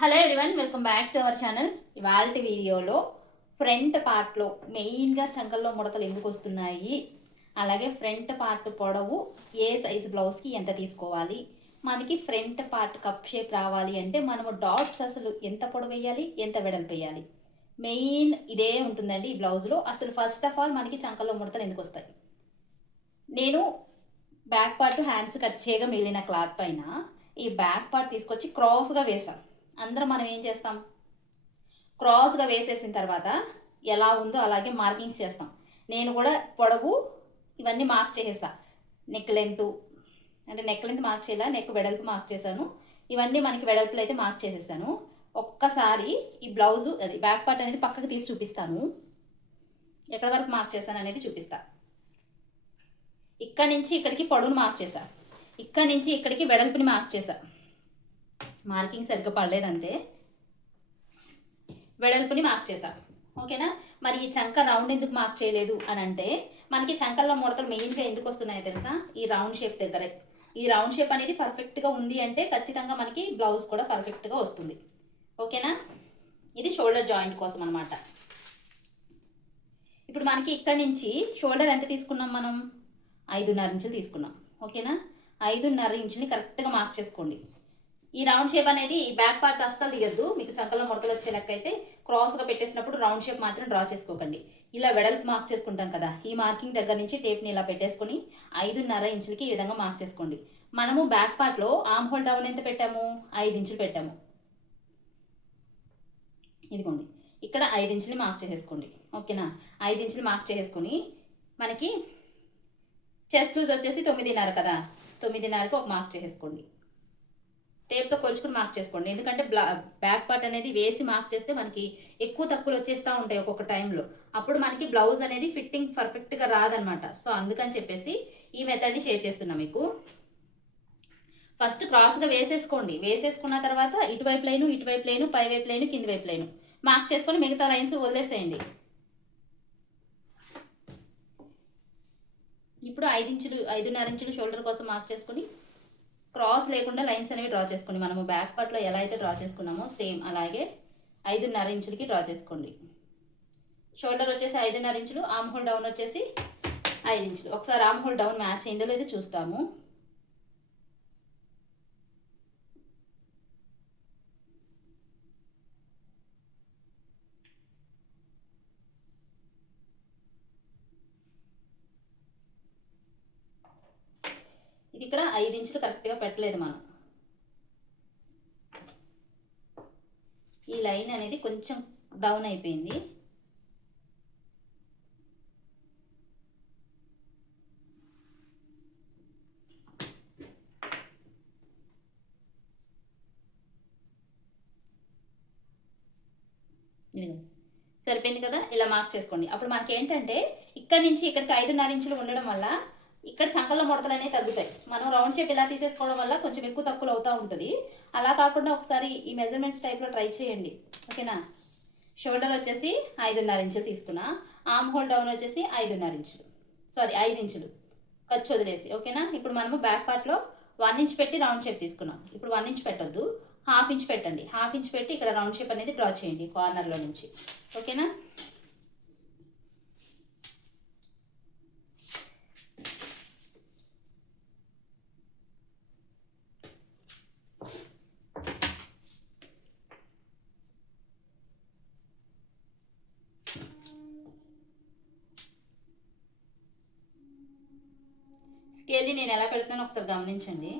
Hello everyone welcome back to our channel ఇవాళ వీడియోలో front పార్ట్లో మెయిన్గా చంకల్లో ముడతలు ఎందుకు వస్తున్నాయి? అలాగే ఫ్రంట్ పార్ట్ పొడవు ఏ సైజ్ బ్లౌజ్కి ఎంత తీసుకోవాలి? మనకి ఫ్రంట్ పార్ట్ కప్ షేప్ రావాలి అంటే మనము డాట్స్ అసలు ఎంత పొడవు వేయాలి ఎంత వెడల్పు వేయాలి? మెయిన్ ఇదే ఉంటుందండి ఈ బ్లౌజ్లో అసలు ఫస్ట్ ఆఫ్ ఆల్ మనకి చంకల్లో ముడతలు ఎందుకు వస్తాయి? నేను బ్యాక్ పార్ట్ హ్యాండ్స్ కట్ చేయగా మిగిలిన క్లాత్ పైన ఈ బ్యాక్ పార్ట్ తీసుకొచ్చి క్రాస్గా వేసాను అందరం మనం ఏం చేస్తాం? క్రాస్గా వేసేసిన తర్వాత ఎలా ఉందో అలాగే మార్కింగ్స్ చేస్తాం. నేను కూడా పొడవు ఇవన్నీ మార్క్ చేసేసా నెక్ లెంత్ అంటే నెక్ లెంత్ మార్క్ చేయాల? నెక్ వెడల్పు మార్క్ చేశాను. ఇవన్నీ మనకి వెడల్పులు అయితే మార్క్ చేసేసాను. ఒక్కసారి ఈ బ్లౌజు అది బ్యాక్ పార్ట్ అనేది పక్కకు తీసి చూపిస్తాను. ఎక్కడ వరకు మార్క్ చేశాను అనేది చూపిస్తా. ఇక్కడ నుంచి ఇక్కడికి పొడవును మార్క్ చేశా. ఇక్కడ నుంచి ఇక్కడికి వెడల్పుని మార్క్ చేశా. మార్కింగ్ సరిగ్గా పడలేదంతే. వెడల్పుని మార్క్ చేశా. ఓకేనా? మరి ఈ చంక రౌండ్ ఎందుకు మార్క్ చేయలేదు అని అంటే మనకి చంకల్లో ముడతలు మెయిన్గా ఎందుకు వస్తున్నాయో తెలుసా? ఈ రౌండ్ షేప్ దగ్గరే. ఈ రౌండ్ షేప్ అనేది పర్ఫెక్ట్గా ఉంది అంటే ఖచ్చితంగా మనకి బ్లౌజ్ కూడా పర్ఫెక్ట్గా వస్తుంది. ఓకేనా? ఇది షోల్డర్ జాయింట్ కోసం అనమాట ఇప్పుడు మనకి ఇక్కడ నుంచి షోల్డర్ ఎంత తీసుకున్నాం మనం? ఐదున్నర ఇంచులు తీసుకున్నాం. ఓకేనా? ఐదున్నర ఇంచుని కరెక్ట్గా మార్క్ చేసుకోండి. ఈ రౌండ్ షేప్ అనేది ఈ బ్యాక్ పార్ట్ అస్సలు దిగద్దు మీకు చంకలో ముడతలు వచ్చే లెక్క అయితే క్రాస్గా పెట్టేసినప్పుడు రౌండ్ షేప్ మాత్రం డ్రా చేసుకోకండి. ఇలా వెడల్పు మార్క్ చేసుకుంటాం కదా ఈ మార్కింగ్ దగ్గర నుంచి టేప్ని ఇలా పెట్టేసుకొని ఐదున్నర ఇంచులకి ఈ విధంగా మార్క్ చేసుకోండి. మనము బ్యాక్ పార్ట్లో ఆమ్ హోల్ డౌన్ ఎంత పెట్టాము? ఐదు ఇంచులు పెట్టాము. ఇదిగోండి ఇక్కడ ఐదు ఇంచులు మార్క్ చేసేసుకోండి. ఓకేనా ఐదు ఇంచులు మార్క్ చేసేసుకొని మనకి చెస్ట్ లూజ్ వచ్చేసి తొమ్మిదిన్నర కదా తొమ్మిదిన్నరకు ఒక మార్క్ చేసేసుకోండి. టేప్తో కొలుచుకుని మార్క్ చేసుకోండి. ఎందుకంటే బ్లా బ్యాక్ పార్ట్ అనేది వేసి మార్క్ చేస్తే మనకి ఎక్కువ తక్కువలు వచ్చేస్తూ ఉంటాయి ఒక్కొక్క టైంలో అప్పుడు మనకి బ్లౌజ్ అనేది ఫిట్టింగ్ పర్ఫెక్ట్గా రాదనమాట. సో అందుకని చెప్పేసి ఈ మెథడ్ని షేర్ చేస్తున్నా మీకు. ఫస్ట్ క్రాస్గా వేసేసుకోండి. వేసేసుకున్న తర్వాత ఇటువైపు లైను ఇటువైపు లైను పై వైపు లైను కింది వైపు లైను. మార్క్ చేసుకొని మిగతా లైన్స్ వదిలేసేయండి. ఇప్పుడు ఐదు ఇంచులు ఐదున్నర ఇంచులు షోల్డర్ కోసం మార్క్ చేసుకొని క్రాస్ లేకుండా లైన్స్ అనేవి డ్రా చేసుకోండి. మనము బ్యాక్ పార్ట్లో ఎలా అయితే డ్రా చేసుకున్నామో సేమ్ అలాగే ఐదున్నర ఇంచులకి డ్రా చేసుకోండి. షోల్డర్ వచ్చేసి ఐదున్నర ఇంచులు ఆమ్ హోల్ డౌన్ వచ్చేసి ఐదు ఇంచులు. ఒకసారి ఆమ్ హోల్ డౌన్ మ్యాచ్ అయిందో లేదో చూస్తాము ఇది ఇక్కడ ఐదు ఇంచులు కరెక్ట్గా పెట్టలేదు మనం. ఈ లైన్ అనేది కొంచెం డౌన్ అయిపోయింది. సరిపోయింది కదా? ఇలా మార్క్ చేసుకోండి. అప్పుడు మనకేంటంటే ఇక్కడ నుంచి ఇక్కడికి ఐదున్నర ఇంచులు ఉండడం వల్ల ఇక్కడ చంకల్లో ముడతలు అనేవి తగ్గుతాయి. మనం రౌండ్ షేప్ ఇలా తీసేసుకోవడం వల్ల కొంచెం ఎక్కువ తక్కువ అవుతూ ఉంటుంది. అలా కాకుండా ఒకసారి ఈ మెజర్మెంట్స్ టైప్లో ట్రై చేయండి. ఓకేనా షోల్డర్ వచ్చేసి ఐదున్నర ఇంచులు తీసుకున్నా. ఆమ్ హోల్ డౌన్ వచ్చేసి ఐదున్నర ఇంచులు. సారీ ఐదు ఇంచులు. ఖర్చు వదిలేసి. ఓకేనా ఇప్పుడు మనము బ్యాక్ పార్ట్లో వన్ ఇంచ్ పెట్టి రౌండ్ షేప్ తీసుకున్నాం. ఇప్పుడు వన్ ఇంచ్ పెట్టొద్దు. హాఫ్ ఇంచ్ పెట్టండి. హాఫ్ ఇంచ్ పెట్టి ఇక్కడ రౌండ్ షేప్ అనేది డ్రా చేయండి కార్నర్లో నుంచి. ఓకేనా స్కేల్ని నేను ఎలా పెడుతున్నానో ఒకసారి గమనించండి.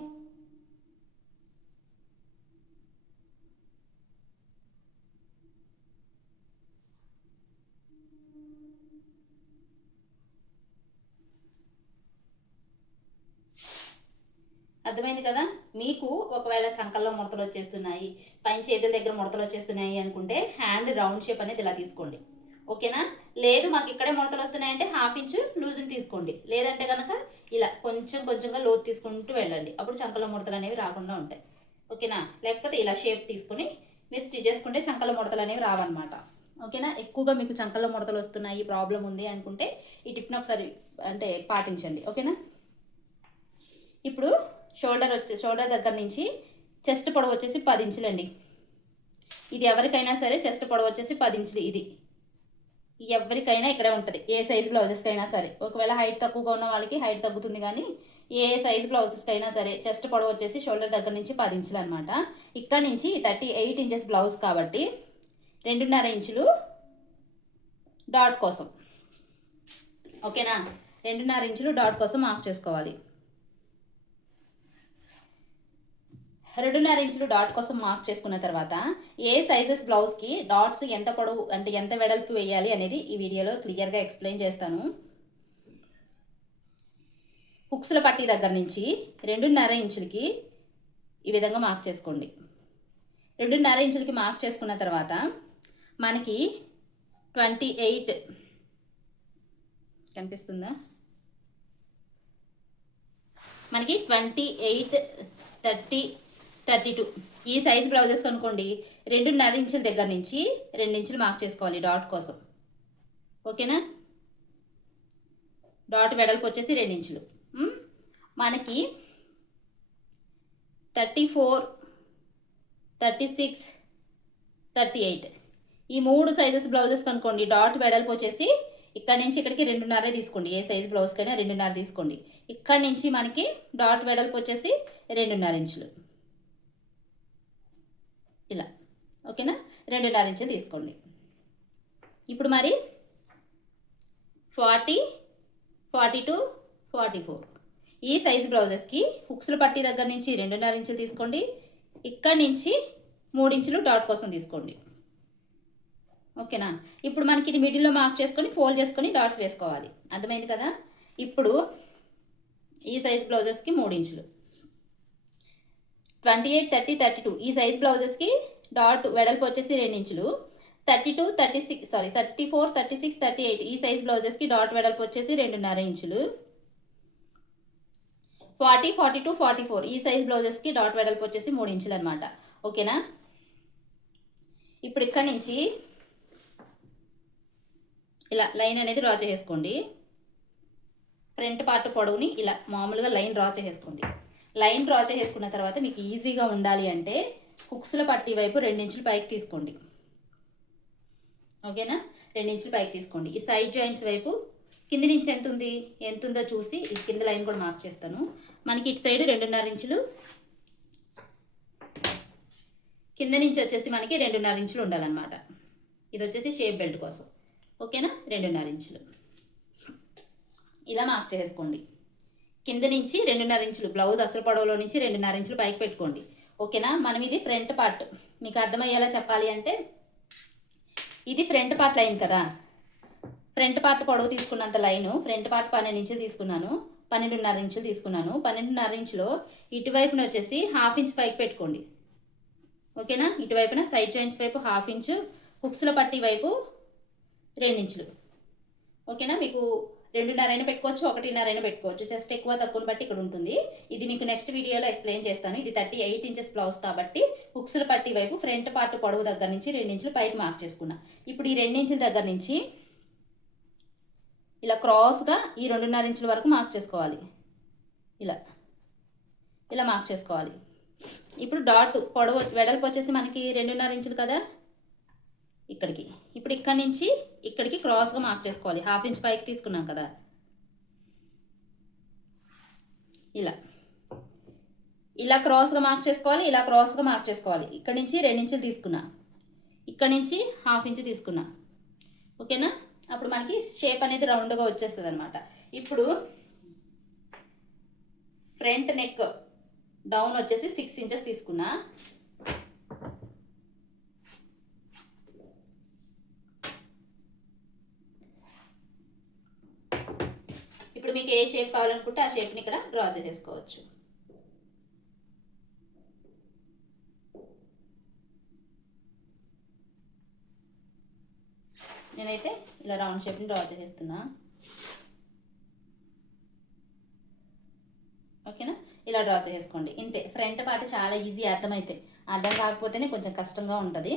అర్థమైంది కదా? మీకు ఒకవేళ చంకల్లో ముడతలు వచ్చేస్తున్నాయి పైన చేతుల దగ్గర ముడతలు వచ్చేస్తున్నాయి అనుకుంటే హ్యాండ్ రౌండ్ షేప్ అనేది ఇలా తీసుకోండి. ఓకేనా లేదు మాకు ఇక్కడే ముడతలు వస్తున్నాయంటే హాఫ్ ఇంచ్ లూజ్ని తీసుకోండి. లేదంటే కనుక ఇలా కొంచెం కొంచెంగా లోతు తీసుకుంటూ వెళ్ళండి. అప్పుడు చంకల ముడతలు అనేవి రాకుండా ఉంటాయి. ఓకేనా? లేకపోతే ఇలా షేప్ తీసుకుని మీరు స్టిచ్ చేసుకుంటే చంకల ముడతలు అనేవి రావన్నమాట. ఓకేనా? ఎక్కువగా మీకు చంకల ముడతలు వస్తున్నాయి ప్రాబ్లం ఉంది అనుకుంటే ఈ టిప్ని ఒకసారి అంటే పాటించండి. ఓకేనా? ఇప్పుడు షోల్డర్ వచ్చే షోల్డర్ దగ్గర నుంచి చెస్ట్ పొడవు వచ్చేసి పది ఇంచులండి. ఇది ఎవరికైనా సరే చెస్ట్ పొడవు వచ్చేసి పది ఇంచులు ఇది. ఎవరికైనా ఇక్కడే ఉంటుంది. ఏ సైజ్ బ్లౌజెస్కి అయినా సరే. ఒకవేళ హైట్ తక్కువగా ఉన్న వాళ్ళకి హైట్ తగ్గుతుంది కానీ ఏ సైజ్ బ్లౌజెస్కి అయినా సరే చెస్ట్ పొడవు వచ్చేసి షోల్డర్ దగ్గర నుంచి పది ఇంచులు అనమాట ఇక్కడ నుంచి థర్టీ ఎయిట్ ఇంచెస్ బ్లౌజ్ కాబట్టి రెండున్నర ఇంచులు డాట్ కోసం. ఓకేనా రెండున్నర ఇంచులు డాట్ కోసం మార్క్ చేసుకోవాలి. రెండున్నర ఇంచులు డాట్ కోసం మార్క్ చేసుకున్న తర్వాత ఏ సైజెస్ బ్లౌజ్కి డాట్స్ ఎంత పొడవు అంటే ఎంత వెడల్పు వేయాలి అనేది ఈ వీడియోలో క్లియర్గా ఎక్స్ప్లెయిన్ చేస్తాను. హుక్స్ల పట్టీ దగ్గర నుంచి రెండున్నర ఇంచులకి ఈ విధంగా మార్క్ చేసుకోండి. రెండున్నర ఇంచులకి మార్క్ చేసుకున్న తర్వాత మనకి ట్వంటీ ఎయిట్ కనిపిస్తుందా? మనకి twenty eight thirty thirty two. ఈ సైజ్ బ్లౌజెస్ కనుకోండి రెండున్నర ఇంచుల దగ్గర నుంచి రెండు ఇంచులు మార్క్ చేసుకోవాలి డాట్ కోసం. ఓకేనా? డాట్ వెడల్పు వచ్చేసి రెండించులు మనకి thirty four thirty six thirty eight. ఈ మూడు సైజెస్ బ్లౌజెస్ కనుకోండి డాట్ వెడల్పు వచ్చేసి ఇక్కడ నుంచి ఇక్కడికి రెండున్నర తీసుకోండి. ఏ సైజ్ బ్లౌజ్కైనా రెండున్నర తీసుకోండి. ఇక్కడ నుంచి మనకి డాట్ వెడల్పు వచ్చేసి రెండున్నర ఇంచులు. ఇలా. ఓకేనా? రెండున్నర ఇంచు తీసుకోండి. ఇప్పుడు మరి forty forty two forty four. ఈ సైజ్ బ్లౌజెస్కి హుక్స్లు పట్టీ దగ్గర నుంచి రెండున్నర ఇంచులు తీసుకోండి. ఇక్కడ నుంచి మూడు ఇంచులు డాట్ కోసం తీసుకోండి. ఓకేనా? ఇప్పుడు మనకి ఇది మిడిల్లో మార్క్ చేసుకొని ఫోల్డ్ చేసుకొని డాట్స్ వేసుకోవాలి. అర్థమైంది కదా? ఇప్పుడు ఈ సైజ్ బ్లౌజెస్కి మూడు ఇంచులు. Twenty eight thirty thirty two. ఈ సైజ్ బ్లౌజెస్కి డాట్ వెడల్పు వచ్చేసి రెండు ఇంచులు. Thirty two thirty six sorry thirty four thirty six thirty eight. ఈ సైజ్ బ్లౌజెస్కి డాట్ వెడల్పు వచ్చేసి రెండున్నర ఇంచులు. Forty forty two forty four. ఈ సైజ్ బ్లౌజెస్కి డాట్ వెడల్పు వచ్చేసి మూడు ఇంచులు అనమాట ఓకేనా? ఇప్పుడు ఇక్కడ నుంచి ఇలా లైన్ అనేది డ్రా చేసుకోండి ఫ్రంట్ పార్ట్ పొడవుని ఇలా మామూలుగా లైన్ డ్రా చేసుకోండి లైన్ డ్రా చేసుకున్న తర్వాత మీకు ఈజీగా ఉండాలి అంటే హుక్స్ల పట్టి వైపు రెండించులు పైకి తీసుకోండి. ఓకేనా? రెండించులు పైకి తీసుకోండి. ఈ సైడ్ జాయింట్స్ వైపు కింది నుంచి ఎంత ఉంది? ఎంత ఉందో చూసి ఈ కింద లైన్ కూడా మార్క్ చేస్తాను. మనకి ఇటు సైడ్ రెండున్నర ఇంచులు కింద నుంచి వచ్చేసి మనకి రెండున్నర ఇంచులు ఉండాలన్నమాట. ఇది వచ్చేసి షేప్ బెల్ట్ కోసం. ఓకేనా? రెండున్నర ఇంచులు. ఇలా మార్క్ చేసుకోండి. కింద నుంచి రెండున్నర ఇంచులు బ్లౌజ్ అసలు పొడవులో నుంచి రెండున్నర ఇంచులు పైకి పెట్టుకోండి. ఓకేనా? మనం ఇది ఫ్రంట్ పార్ట్. మీకు అర్థమయ్యేలా చెప్పాలి అంటే ఇది ఫ్రంట్ పార్ట్ లైన్ కదా. ఫ్రంట్ పార్ట్ పొడవు తీసుకున్నంత లైను ఫ్రంట్ పార్ట్ పన్నెండు ఇంచులు తీసుకున్నాను పన్నెండున్నర ఇంచులు తీసుకున్నాను. పన్నెండున్నర ఇంచులో ఇటువైపున వచ్చేసి హాఫ్ ఇంచ్ పైకి పెట్టుకోండి. ఓకేనా? ఇటువైపున సైడ్ జాయింట్స్ వైపు హాఫ్ ఇంచు హుక్స్ల పట్టి వైపు రెండించులు ఓకేనా? మీకు రెండున్నర అయినా పెట్టుకోవచ్చు ఒకటిన్నర అయినా పెట్టుకోవచ్చు. జస్ట్ ఎక్కువ తక్కువను బట్టి ఇక్కడ ఉంటుంది. ఇది మీకు నెక్స్ట్ వీడియోలో ఎక్స్ప్లెయిన్ చేస్తాను. ఇది థర్టీ ఎయిట్ ఇంచెస్ బ్లౌజ్ కాబట్టి హుక్స్ల పట్టి వైపు ఫ్రంట్ పార్ట్ పొడవు దగ్గర నుంచి రెండించులు పైకి మార్క్ చేసుకున్నా. ఇప్పుడు ఈ రెండించుల దగ్గర నుంచి ఇలా క్రాస్గా ఈ రెండున్నర ఇంచుల వరకు మార్క్ చేసుకోవాలి. ఇలా ఇలా మార్క్ చేసుకోవాలి. ఇప్పుడు డాట్ పొడవు వెడల్పు వచ్చేసి మనకి రెండున్నర ఇంచులు కదా. ఇక్కడికి. ఇప్పుడు ఇక్కడ నుంచి ఇక్కడికి క్రాస్గా మార్క్ చేసుకోవాలి. హాఫ్ ఇంచ్ పైకి తీసుకున్నాం కదా. ఇలా. ఇలా క్రాస్గా మార్క్ చేసుకోవాలి ఇలా క్రాస్గా మార్క్ చేసుకోవాలి. ఇక్కడ నుంచి రెండు ఇంచులు తీసుకున్నా. ఇక్కడ నుంచి హాఫ్ ఇంచ్ తీసుకున్నా. ఓకేనా అప్పుడు మనకి షేప్ అనేది రౌండ్గా వచ్చేస్తుంది అనమాట ఇప్పుడు ఫ్రంట్ నెక్ డౌన్ వచ్చేసి సిక్స్ ఇంచెస్ తీసుకున్నా. ఇప్పుడు మీకు ఏ షేప్ కావాలనుకుంటే ఆ షేప్ని ఇక్కడ డ్రా చేసేసుకోవచ్చు. నేనైతే ఇలా రౌండ్ షేప్ని డ్రా చేసేస్తున్నా. ఓకేనా? ఇలా డ్రా చేసుకోండి ఇంతే. ఫ్రంట్ పార్ట్ చాలా ఈజీ అర్థమైతే. అర్థం కాకపోతేనే కొంచెం కష్టంగా ఉంటుంది.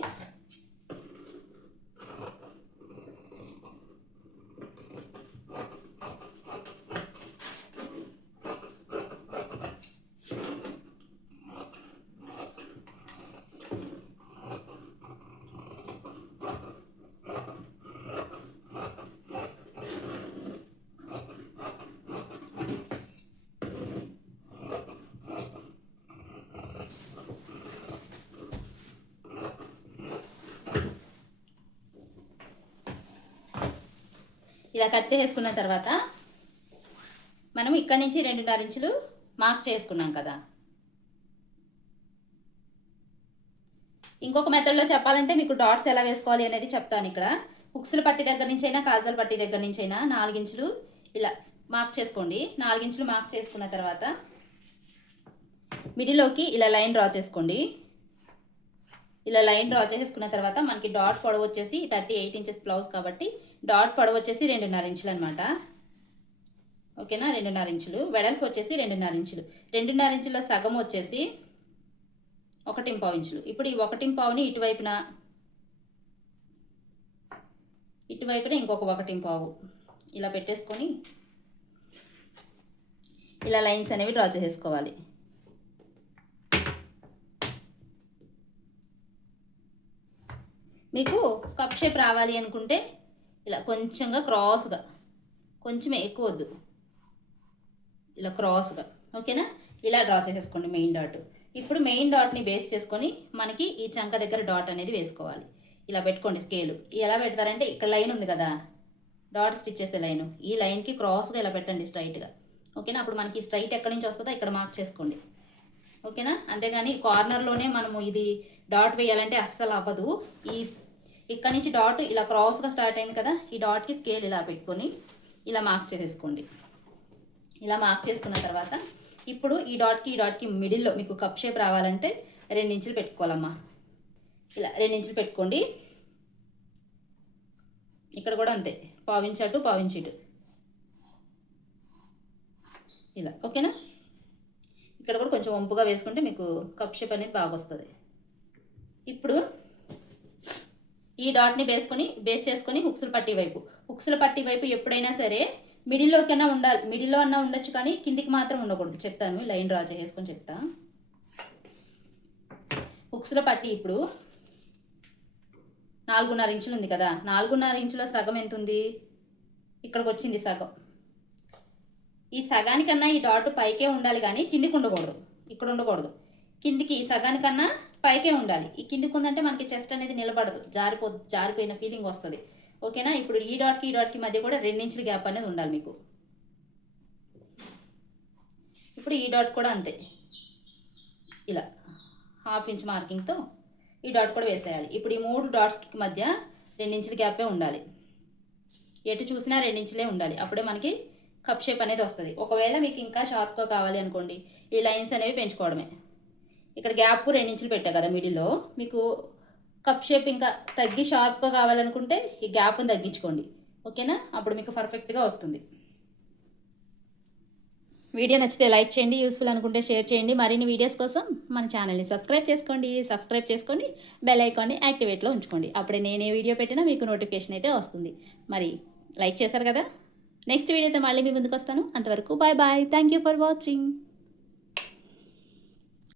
ఇలా కట్ చేసుకున్న తర్వాత మనం ఇక్కడ నుంచి రెండున్నర ఇంచులు మార్క్ చేసుకున్నాం కదా. ఇంకొక మెథడ్లో చెప్పాలంటే మీకు డాట్స్ ఎలా వేసుకోవాలి అనేది చెప్తాను ఇక్కడ. హుక్స్ల పట్టి దగ్గర నుంచి అయినా కాజల్ పట్టి దగ్గర నుంచి అయినా నాలుగించులు ఇలా మార్క్ చేసుకోండి. నాలుగించులు మార్క్ చేసుకున్న తర్వాత మిడిలోకి ఇలా లైన్ డ్రా చేసుకోండి. ఇలా లైన్ డ్రా చేసుకున్న తర్వాత మనకి డాట్ పొడవు వచ్చేసి థర్టీ ఎయిట్ ఇంచెస్ బ్లౌజ్ కాబట్టి డాట్ పొడవు వచ్చేసి రెండున్నర ఇంచులు అనమాట ఓకేనా? రెండున్నర ఇంచులు. వెడల్పు వచ్చేసి రెండున్నర ఇంచులు. రెండున్నర ఇంచుల సగం వచ్చేసి ఒకటి పావు ఇంచులు. ఇప్పుడు ఈ ఒకటి పావుని ఇటువైపున ఇటువైపున ఇంకొక ఒకటి పావు ఇలా పెట్టేసుకొని ఇలా లైన్స్ అనేవి డ్రా చేసేసుకోవాలి. మీకు కప్ షేప్ రావాలి అనుకుంటే ఇలా కొంచెంగా క్రాస్గా కొంచెం ఎక్కువ వద్దు. ఇలా క్రాస్గా ఓకేనా ఇలా డ్రా చేసేసుకోండి మెయిన్ డాట్ ఇప్పుడు మెయిన్ డాట్ని బేస్ చేసుకొని మనకి ఈ చంక దగ్గర డాట్ అనేది వేసుకోవాలి. ఇలా పెట్టుకోండి స్కేలు ఎలా పెడతారంటే ఇక్కడ లైన్ ఉంది కదా? డాట్ స్టిచ్ చేసే లైన్ ఈ లైన్కి క్రాస్గా ఇలా పెట్టండి స్ట్రైట్గా ఓకేనా అప్పుడు మనకి స్ట్రైట్ ఎక్కడి నుంచి వస్తుందో ఇక్కడ మార్క్ చేసుకోండి. ఓకేనా అంతేగాని కార్నర్లోనే మనము ఇది డాట్ వేయాలంటే అస్సలు అవ్వదు. ఈ ఇక్కడ నుంచి డాట్ ఇలా క్రాస్గా స్టార్ట్ అయింది కదా ఈ డాట్కి స్కేల్ ఇలా పెట్టుకొని ఇలా మార్క్ చేసేసుకోండి. ఇలా మార్క్ చేసుకున్న తర్వాత ఇప్పుడు ఈ డాట్కి ఈ డాట్కి మిడిల్లో మీకు కప్ షేప్ రావాలంటే రెండు ఇంచులు పెట్టుకోవాలమ్మా. ఇలా రెండు ఇంచులు పెట్టుకోండి. ఇక్కడ కూడా అంతే పావించటు పావించిటు ఇలా ఓకేనా? ఇక్కడ కూడా కొంచెం వంపుగా వేసుకుంటే మీకు కప్ షేప్ అనేది బాగా వస్తుంది. ఇప్పుడు ఈ డాట్ని వేసుకొని బేస్ చేసుకొని హుక్స్ల పట్టి వైపు. హుక్స్ల పట్టి వైపు ఎప్పుడైనా సరే మిడిల్లోకైనా ఉండాలి. మిడిల్లో అన్నా ఉండొచ్చు కానీ కిందికి మాత్రం ఉండకూడదు. చెప్తాను. లైన్ డ్రా చేసుకొని చెప్తా. హుక్స్ల పట్టి ఇప్పుడు నాలుగున్నర ఇంచులు ఉంది కదా. నాలుగున్నర ఇంచులో సగం ఎంత ఉంది ఇక్కడికి వచ్చింది సగం. ఈ సగానికన్నా ఈ డాట్ పైకే ఉండాలి కానీ కిందికి ఉండకూడదు. ఇక్కడ ఉండకూడదు. కిందికి ఈ సగానికన్నా పైకే ఉండాలి. ఈ కిందికి ఉందంటే మనకి చెస్ట్ అనేది నిలబడదు. జారిపో జారిపోయిన ఫీలింగ్ వస్తుంది. ఓకేనా? ఇప్పుడు ఈ డాట్కి ఈ డాట్కి మధ్య కూడా రెండించుల గ్యాప్ అనేది ఉండాలి మీకు. ఇప్పుడు ఈ డాట్ కూడా అంతే. ఇలా హాఫ్ ఇంచ్ మార్కింగ్తో ఈ డాట్ కూడా వేసేయాలి. ఇప్పుడు ఈ మూడు డాట్స్కి మధ్య రెండించుల గ్యాపే ఉండాలి. ఎటు చూసినా రెండించులే ఉండాలి. అప్పుడే మనకి కప్ షేప్ అనేది వస్తుంది. ఒకవేళ మీకు ఇంకా షార్ప్గా కావాలి అనుకోండి ఈ లైన్స్ అనేవి పెంచుకోవడమే. ఇక్కడ గ్యాప్ రెండించులు పెట్టా కదా మిడిల్లో. మీకు కప్ షేప్ ఇంకా తగ్గి షార్ప్గా కావాలనుకుంటే ఈ గ్యాప్ని తగ్గించుకోండి. ఓకేనా? అప్పుడు మీకు పర్ఫెక్ట్గా వస్తుంది. వీడియో నచ్చితే లైక్ చేయండి యూస్ఫుల్ అనుకుంటే షేర్ చేయండి. మరిన్ని వీడియోస్ కోసం మన ఛానల్ని సబ్స్క్రైబ్ చేసుకోండి. సబ్స్క్రైబ్ చేసుకొని బెల్ ఐకాన్ని యాక్టివేట్లో ఉంచుకోండి. అప్పుడే నేనే వీడియో పెట్టినా మీకు నోటిఫికేషన్ అయితే వస్తుంది. మరి లైక్ చేశారు కదా? నెక్స్ట్ వీడియోతో మళ్ళీ మీ ముందుకు వస్తాను. అంతవరకు bye bye. Thank you for watching.